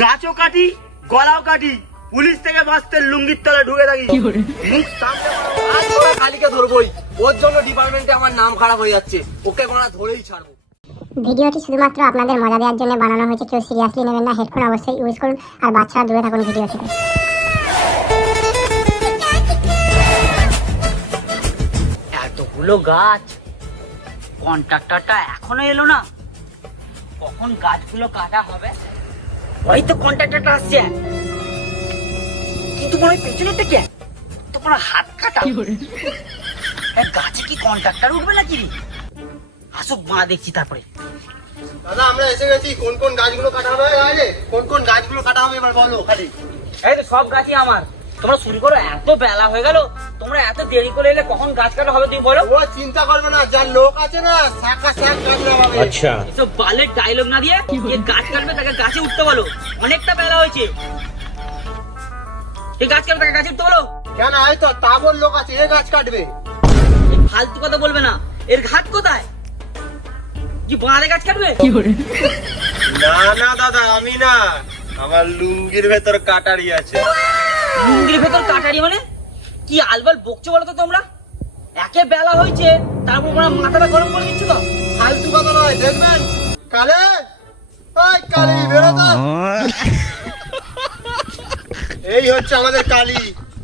গাছও কাটি গলাও কাটি, পুলিশ থেকে বাঁচতে লুঙ্গির তলে ঢুকে থাকি। কালীকে ধরবোই, ওর জন্য ডিপার্টমেন্টে আমার নাম খারাপ হয়ে যাচ্ছে, ওকে কোনা ধরেই ছাড়বো। ভিডিওটি শুধুমাত্র আপনাদের মজা দেওয়ার জন্য বানানো হয়েছে, কেউ সিরিয়াসলি নেবেন না। হেডফোন অবশ্যই ইউজ করুন আর বাচ্চারা দূরে থাকুন ভিডিও থেকে। এতগুলো গাছ, কন্ট্রাক্টরটা এখনো এলো না, কখন গাছগুলো কাটা হবে? হয়তো কন্ট্রাক্টরটা আসছে, কিন্তু মনে হয় পেছনের থেকে তো কোনো হাত কাটা। গাছে কি কন্ট্রাক্টর উঠবে নাকি? আসুক মা, দেখছি তারপরে। দাদা আমরা এসে গেছি, কোন কোন গাছগুলো কাটা হবে? কোন কোন গাছগুলো কাটা হবে এবার বলো খালি। এই তো সব গাছই আমার, তোমরা শুরু করো। এত বেলা হয়ে গেল, তোমরা এত দেরি করে এলে, কখন গাছ কাটা হবে তুমি বলো? ও চিন্তা করবে না, যার লোক আছে না শাখা শাখ গাছ লাগাবে। আচ্ছা, এসব বালের ডায়লগ না দিয়ে যে গাছ কাটবে তাকে গাছে উঠতে বলো। অনেকটা বেলা হয়েছে, এই গাছ কাটবে তাকে গাছে উঠতে বলো। কেন হয়তো তাবর লোক আছে, এ গাছ কাটবে। ফালতু কথা বলবে না, এর ঘাট কোথায়? কি বাঁধে গাছ কাটবে? না না দাদা, আমি না, আমার লুঙ্গির ভেতর কাটারি আছে। লুঙ্গির ভেতর কাটারি মানে? কি আলবাল বকছো বলো তো তোমরা? একে বেলা হয়েছে, তারপর তোমরা মাথাটা গরম করে দিচ্ছ তো। ফালতু কথা নয়, দেখবেন কালে ওই কালি বেরো তো। এই হচ্ছে আমাদের কালী,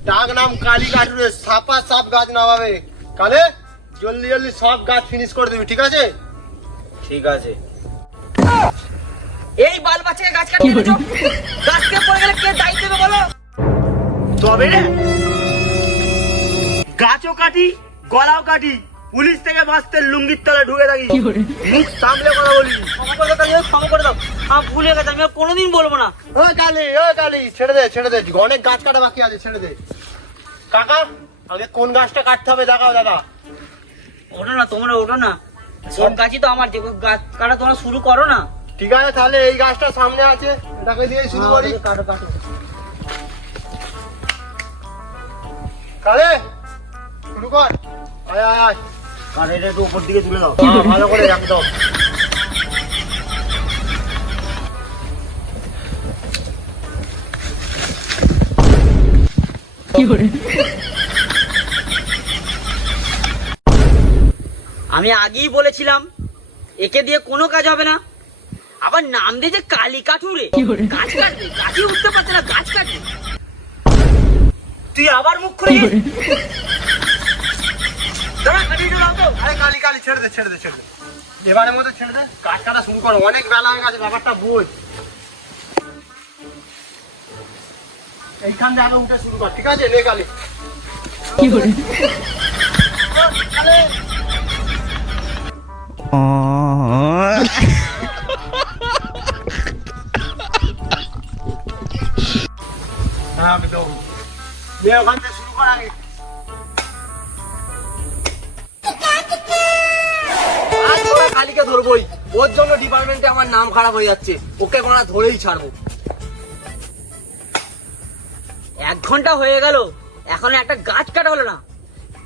ডাক নাম কালী কাটুরে। সাপা সাপ গাছ নামাবে কালে, জলদি জলদি সব গাছ ফিনিশ করে দিবি, ঠিক আছে? ঠিক আছে। এই বাল বাচ্চাকে গাছ কাটিয়ে দিচ্ছ, গাছকে পড়ে গেলে কে দায়িত্ব দেবে বলো? তবে রে, গাছও কাটি গলাও কাটি, পুলিশ থেকে বাঁচতে লুঙ্গির তলে ঢুকে থাকি। মুখ সামলে কথা বলি। ক্ষমা করে দাও, ক্ষমা করে দাও, আমি ভুলে গেছি, আমি আর কোনোদিন বলবো না। ও কালী ছেড়ে দে ছেড়ে দে, অনেক গাছ কাটা বাকি আছে, ছেড়ে দে। কাকা আগে কোন গাছটা কাটতে হবে দেখাও দাদা। ওঠো না, তোমরা ওঠো না, সব গাছই তো আমার। যে গাছ কাটা তোমরা শুরু করো না। ঠিক আছে, তাহলে এই গাছটা সামনে আছে, এটাকে দিয়ে শুরু করি। কাটো কাটো। কালে শুরু কর, আয় আয় আয়। আর এটা একটু উপর দিকে তুলে দাও, ভালো করে একদম। আমি আগেই বলেছিলাম একে দিয়ে কোনো কাজ হবে না। আবার নাম দিয়ে যে কালী কাঠুরে, গাছ কাটবে, গাছই উঠতে পারছে না, গাছ কাটবে। তুই আবার মুখ খুলে আরে কালী ছেড়ে দে ছেড়ে দে ছেড়ে দে, এবারের মতো ছেড়ে দে, গাছ কাটা শুরু করো। অনেক বেলা হয়ে গেছে, ব্যাপারটা বোঝ। এইখান থেকে আগে উঠে শুরু কর, ঠিক আছে? নে কালী। একদম নে, ওখান থেকে শুরু কর আগে। আজ তোরা কালীকে ধরবোই, ওর জন্য ডিপার্টমেন্টে আমার নাম খারাপ হয়ে যাচ্ছে, ওকে কোনা ধরেই ছাড়বো। 1 ঘন্টা হয়ে গেল, এখন একটা গাছ কাটা হলো না।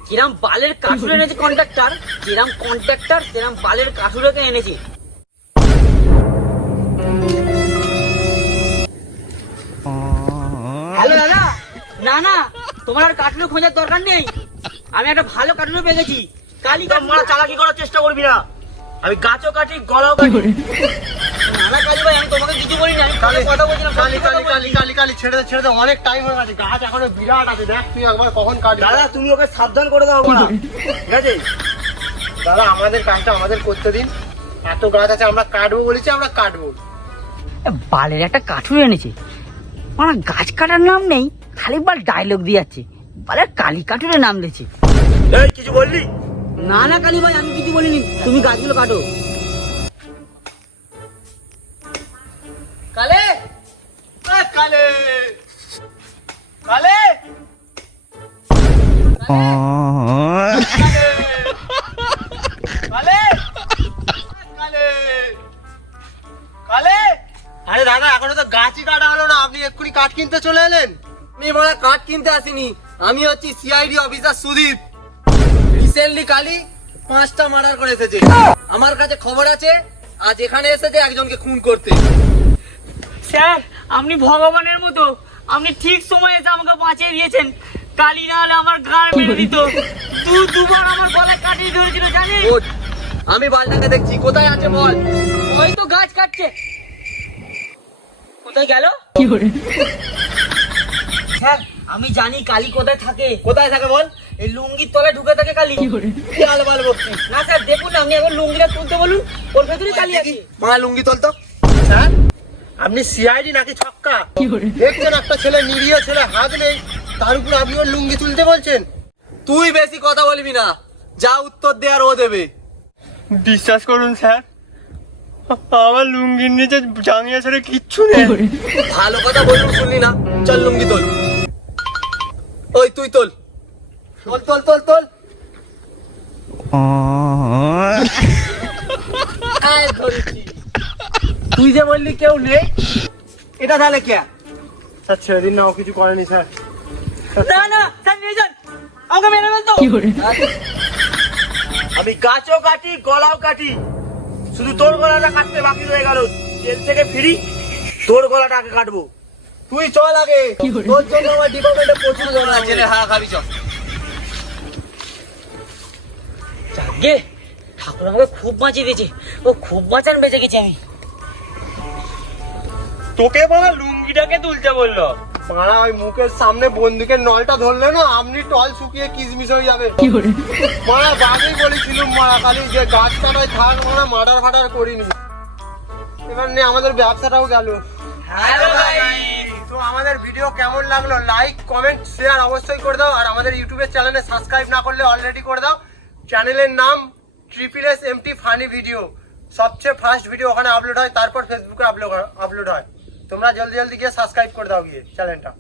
কিরাম বালের কাঠুরে এনেছে কন্ট্রাক্টর, কিরাম কন্ট্রাক্টর কিরাম বালের কাঠুরেকে এনেছে। হ্যালো দাদা, না না, তোমার আর কাঠুরে খোঁজার দরকার নেই, আমি একটা ভালো কাঠুরে পেয়ে গেছি। কালী মারা চালাকি করার চেষ্টা করবি না, আমি গাছও কাটি গলাও কাটি। না কালী ভাই, আমি তোমাকে কিছু বলি না, আমি কথা বলছিলাম। কালী ছেড়ে দে ছেড়ে দে, অনেক টাইম হয়ে গেছে, গাছ এখনো বিরাট আছে, দেখ তুই একবার কখন কাটবি। দাদা তুমি ওকে সাবধান করে দাও না, ঠিক আছে? দাদা আমাদের কাজটা আমাদের করতে দিন, এত গাছ আছে, আমরা কাটবো বলেছি, আমরা কাটবো। বালের একটা কাঠুরে এনেছে, মানে গাছ কাটার নাম নেই, খালি বাল ডায়লগ দিয়ে যাচ্ছে। বালের কালী কাঠুরে নাম দিয়েছে। এই কিছু বললি? না না কালী ভাই, আমি কিছু বলিনি, তুমি গাছগুলো কাটো। কালে কালে কালে আরে দাদা, এখনো তো গাছই কাটা হলো না, আপনি এক্ষুনি কাঠ কিনতে চলে এলেন? আমি মানে কাঠ কিনতে আসিনি, আমি হচ্ছি CID officer Sudip. Recently Kali 5টা মার্ডার করে এসেছে। আমার কাছে খবর আছে আজ এখানে এসেছে একজনকে খুন করতে। স্যার আপনি ভগবানের মতো, আপনি ঠিক সময়ে এসে আমাকে বাঁচিয়ে দিয়েছেন। কালি না হলে আমার গান মেরে দিত। দুবার আমার গলায় কাটিয়ে ধরেছিল জানিস? ওঠ, আমি বালটাকে দেখছি, কোথায় আছে বল। ওই তো গাছ কাটছে। কোথায় গেল? স্যার আমি জানি কালি কোথায় থাকে। কোথায় থাকে বল। এই লুঙ্গির তলায় ঢুকে থাকে কালি। কি আলবাল বকছিস? না স্যার দেখুন না, আপনি এখন লুঙ্গিটা তুলতে বলুন, ওর ভেতরে কালি আছে। মা লুঙ্গি তোল তো। স্যার আপনি সিআইডি নাকি ছক্কা? দেখছেন একটা ছেলে, নিরীহ ছেলে, হাত নেই, তার উপর আপনি ওর লুঙ্গি তুলতে বলছেন? তুই বেশি কথা বলবি না, যা উত্তর দেয়ার ও দেবে। বিশ্বাস করুন স্যার, আমার লুঙ্গির নিচে জাঙ্গিয়া ছেড়ে কিচ্ছু নেই। ভালো কথা বললু শুনলি না, চল লুঙ্গি তোল। ওই তুই তোল, তোল তোল তোল তোল। আয় ধরেছি। তুই যে বললি কেউ নেই, এটা তাহলে কে? স্যার ছেড়ে দিন না, ও কিছু করেনি স্যার। না না স্যার নিয়ে যান, আমাকে মেরে ফেলতো। আমি গাছও কাটি, গলাও কাটি, শুধু তোর গলাটা কাটতে বাকি রয়ে গেল। জেল থেকে ফিরি, তোর গলাটা আগে কাটবো। তুই চল আগে, তোর জন্য আমার ডিপার্টমেন্টে প্রচুর গলা আছে রে। হ্যাঁ খাবি চল। যাকে ঠাকুর আমাকে খুব বাঁচিয়ে দিয়েছে, ও খুব বাঁচান বেঁচে গেছি আমি। তোকে বলা লুঙ্গিটাকে তুলতে বললো, মারা ওই মুখের সামনে বন্দুকের নলটা ধরলে না, আপনি টল শুকিয়ে কিসমিস হয়ে যাবে। মারা বাঘেই বলেছিলুম মারা খালি যে গাছ কাটায় থাক, মারা মার্ডার ফাটার করিনি। এবার নে আমাদের ব্যবসাটাও গেল। হ্যালো তো আমাদের ভিডিও কেমন লাগলো লাইক কমেন্ট শেয়ার অবশ্যই করে দাও, আর আমাদের ইউটিউবের চ্যানেলে সাবস্ক্রাইব না করলে অলরেডি করে দাও। চ্যানেলের নাম SSMT ফানি ভিডিও, সবচেয়ে ফার্স্ট ভিডিও ওখানে আপলোড হয়, তারপর ফেসবুকে আপলোড হয়। তোমরা জলদি জলদি গিয়ে সাবস্ক্রাইব করে দাও গিয়ে চ্যানেলটা।